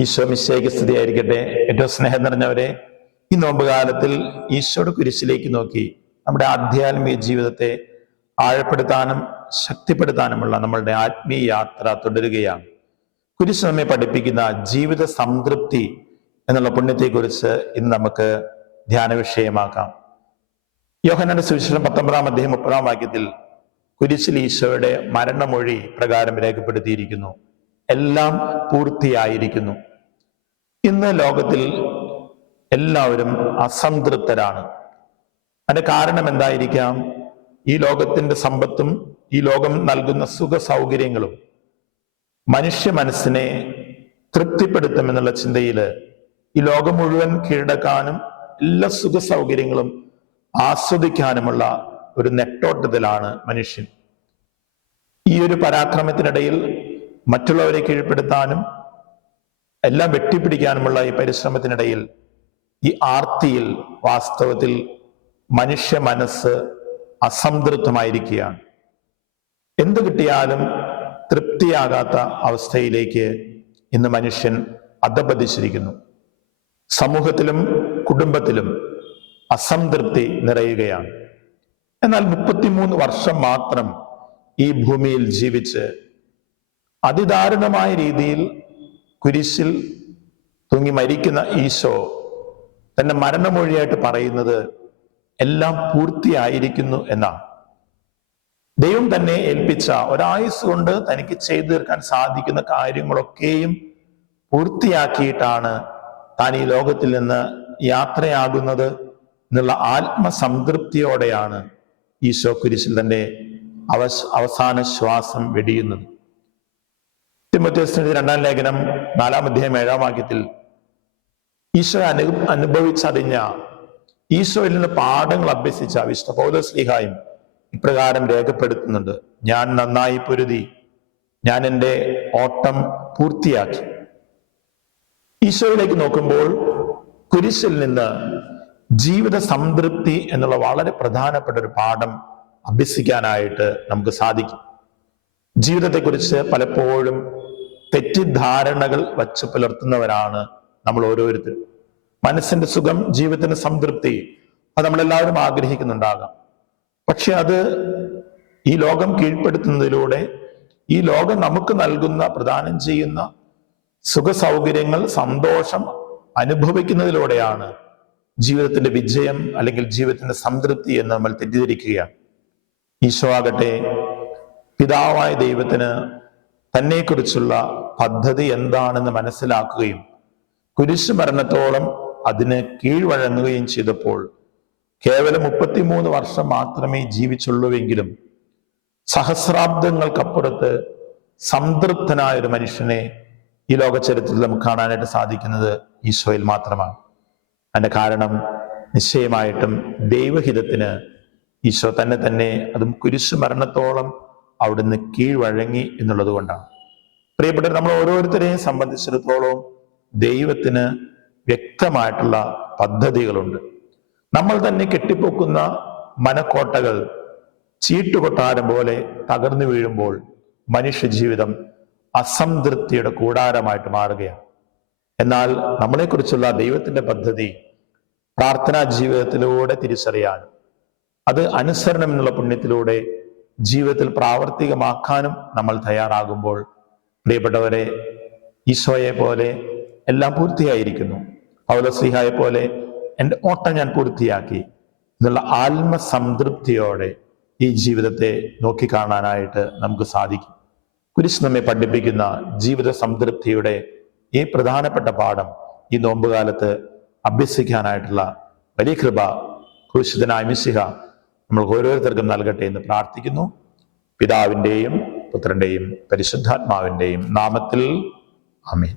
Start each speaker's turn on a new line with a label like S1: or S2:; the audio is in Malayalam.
S1: ഈശോ മിശയ്ക്ക് സ്തുതിയായിരിക്കട്ടെ. ഏറ്റവും സ്നേഹം നിറഞ്ഞവരെ ഈ നോമ്പ് കാലത്തിൽ ഈശോയുടെ കുരിശിലേക്ക് നോക്കി നമ്മുടെ ആധ്യാത്മിക ജീവിതത്തെ ആഴപ്പെടുത്താനും ശക്തിപ്പെടുത്താനുമുള്ള നമ്മളുടെ ആത്മീയ യാത്ര തുടരുകയാണ്. കുരിശ് നമ്മെ പഠിപ്പിക്കുന്ന ജീവിത സംതൃപ്തി എന്നുള്ള പുണ്യത്തെക്കുറിച്ച് ഇന്ന് നമുക്ക് ധ്യാന വിഷയമാക്കാം. യോഹനന്റെ സുവിശേഷം പത്തൊമ്പതാം അദ്ദേഹം മുപ്പതാം വാക്യത്തിൽ കുരിശിൽ ഈശോയുടെ മരണമൊഴി പ്രകാരം രേഖപ്പെടുത്തിയിരിക്കുന്നു. എല്ലാം പൂർത്തിയായിരിക്കുന്നു. ഇന്ന് ലോകത്തിൽ എല്ലാവരും അസംതൃപ്തരാണ്. അതിന്റെ കാരണം എന്തായിരിക്കാം? ഈ ലോകത്തിന്റെ സമ്പത്തും ഈ ലോകം നൽകുന്ന സുഖ സൗകര്യങ്ങളും മനുഷ്യ മനസ്സിനെ തൃപ്തിപ്പെടുത്തുമെന്നുള്ള ചിന്തയിൽ ഈ ലോകം മുഴുവൻ കീഴടക്കാനും എല്ലാ സുഖ സൗകര്യങ്ങളും ആസ്വദിക്കാനുമുള്ള ഒരു നെട്ടോട്ടത്തിലാണ് മനുഷ്യൻ. ഈ ഒരു പരാക്രമത്തിനിടയിൽ മറ്റുള്ളവരെ കീഴ്പ്പെടുത്താനും എല്ലാം വെട്ടിപ്പിടിക്കാനുമുള്ള ഈ പരിശ്രമത്തിനിടയിൽ ഈ ആർത്തിയിൽ വാസ്തവത്തിൽ മനുഷ്യ മനസ്സ് അസംതൃപ്തമായിരിക്കുകയാണ്. എന്ത് കിട്ടിയാലും തൃപ്തിയാകാത്ത അവസ്ഥയിലേക്ക് ഇന്ന് മനുഷ്യൻ അധപതിച്ചിരിക്കുന്നു. സമൂഹത്തിലും കുടുംബത്തിലും അസംതൃപ്തി നിറയുകയാണ്. എന്നാൽ മുപ്പത്തിമൂന്ന് വർഷം മാത്രം ഈ ഭൂമിയിൽ ജീവിച്ച് അതിദാരുണമായ രീതിയിൽ കുരിശിൽ തൂങ്ങി മരിക്കുന്ന ഈശോ തന്റെ മരണമൊഴിയായിട്ട് പറയുന്നത് എല്ലാം പൂർത്തിയായിരിക്കുന്നു എന്നാണ്. ദൈവം തന്നെ ഏൽപ്പിച്ച ഒരായുസ് കൊണ്ട് തനിക്ക് ചെയ്തു തീർക്കാൻ സാധിക്കുന്ന കാര്യങ്ങളൊക്കെയും പൂർത്തിയാക്കിയിട്ടാണ് താൻ ഈ ലോകത്തിൽ നിന്ന് യാത്രയാകുന്നത് എന്നുള്ള ആത്മസംതൃപ്തിയോടെയാണ് ഈശോ കുരിശിൽ തന്റെ അവസ് അവസാന ശ്വാസം വെടിയുന്നത്. തിമോത്യസിന്റെ രണ്ടാം ലേഖനം നാലാം അധ്യായം ഏഴാം വാക്യത്തിൽ ഈശോ അനു അനുഭവിച്ചറിഞ്ഞ ഈശോയിൽ നിന്ന് പാഠങ്ങൾ അഭ്യസിച്ച വിശുദ്ധ പൗലസ്ലിഹായും ഇപ്രകാരം രേഖപ്പെടുത്തുന്നുണ്ട്. ഞാൻ നന്നായി പൊരുതി ഞാൻ എന്റെ ഓട്ടം പൂർത്തിയാക്കി. ഈശോയിലേക്ക് നോക്കുമ്പോൾ കുരിശിൽ നിന്ന് ജീവിത സംതൃപ്തി എന്നുള്ള വളരെ പ്രധാനപ്പെട്ട ഒരു പാഠം അഭ്യസിക്കാനായിട്ട് നമുക്ക് സാധിക്കും. ജീവിതത്തെക്കുറിച്ച് പലപ്പോഴും തെറ്റിദ്ധാരണകൾ വച്ച് പുലർത്തുന്നവരാണ് നമ്മൾ ഓരോരുത്തരും. മനസ്സിന്റെ സുഖം ജീവിതത്തിന്റെ സംതൃപ്തി അത് നമ്മളെല്ലാവരും ആഗ്രഹിക്കുന്നുണ്ടാകാം. പക്ഷെ അത് ഈ ലോകം കീഴ്പ്പെടുത്തുന്നതിലൂടെ ഈ ലോകം നമുക്ക് നൽകുന്ന പ്രദാനം ചെയ്യുന്ന സുഖ സൗകര്യങ്ങൾ സന്തോഷം അനുഭവിക്കുന്നതിലൂടെയാണ് ജീവിതത്തിന്റെ വിജയം അല്ലെങ്കിൽ ജീവിതത്തിന്റെ സംതൃപ്തി എന്ന് നമ്മൾ തെറ്റിദ്ധരിക്കുകയാണ്. ഈശോ ആകട്ടെ പിതാവായ ദൈവത്തിന് തന്നെക്കുറിച്ചുള്ള പദ്ധതി എന്താണെന്ന് മനസ്സിലാക്കുകയും കുരിശ് മരണത്തോളം അതിന് കീഴ്വഴങ്ങുകയും ചെയ്തപ്പോൾ കേവലം മുപ്പത്തിമൂന്ന് വർഷം മാത്രമേ ജീവിച്ചുള്ളൂവെങ്കിലും സഹസ്രാബ്ദങ്ങൾക്കപ്പുറത്ത് സംതൃപ്തനായ ഒരു മനുഷ്യനെ ഈ ലോക ചരിത്രത്തിൽ നമുക്ക് കാണാനായിട്ട് സാധിക്കുന്നത് ഈശോയിൽ മാത്രമാണ്. അതിന്റെ കാരണം നിശ്ചയമായിട്ടും ദൈവഹിതത്തിന് ഈശോ തന്നെ തന്നെ അതും കുരിശു മരണത്തോളം അവിടുന്ന് കീഴ്വഴങ്ങി എന്നുള്ളത് കൊണ്ടാണ്. പ്രിയപ്പെട്ട നമ്മൾ ഓരോരുത്തരെയും സംബന്ധിച്ചിടത്തോളം ദൈവത്തിന് വ്യക്തമായിട്ടുള്ള പദ്ധതികളുണ്ട്. നമ്മൾ തന്നെ കെട്ടിപ്പൊക്കുന്ന മനക്കോട്ടകൾ ചീട്ടുകൊട്ടാരം പോലെ തകർന്നു വീഴുമ്പോൾ മനുഷ്യ ജീവിതം അസംതൃപ്തിയുടെ കൂടാരമായിട്ട് മാറുകയാണ്. എന്നാൽ നമ്മളെക്കുറിച്ചുള്ള ദൈവത്തിന്റെ പദ്ധതി പ്രാർത്ഥനാ ജീവിതത്തിലൂടെ തിരിച്ചറിയാനും അത് അനുസരണം എന്നുള്ള പുണ്യത്തിലൂടെ ജീവിതത്തിൽ പ്രാവർത്തികമാക്കാനും നമ്മൾ തയ്യാറാകുമ്പോൾ പ്രിയപ്പെട്ടവരെ ഈശോയെ പോലെ എല്ലാം പൂർത്തിയായിരിക്കുന്നു. പൗലശ്രീഹായെ പോലെ എന്റെ ഓട്ടം ഞാൻ പൂർത്തിയാക്കി. എന്നുള്ള ആത്മസംതൃപ്തിയോടെ ഈ ജീവിതത്തെ നോക്കിക്കാണാനായിട്ട് നമുക്ക് സാധിക്കും. കുരിശ് നമ്മെ പഠിപ്പിക്കുന്ന ജീവിത സംതൃപ്തിയുടെ ഈ പ്രധാനപ്പെട്ട പാഠം ഈ നോമ്പുകാലത്ത് അഭ്യസിക്കാനായിട്ടുള്ള വലിയ കൃപ ക്രൂശിതനായ മിശിഹ നമ്മൾ ഓരോരുത്തർക്കും നൽകട്ടെ എന്ന് പ്രാർത്ഥിക്കുന്നു. പിതാവിന്റെയും പുത്രന്റെയും പരിശുദ്ധാത്മാവിന്റെയും നാമത്തിൽ അമീൻ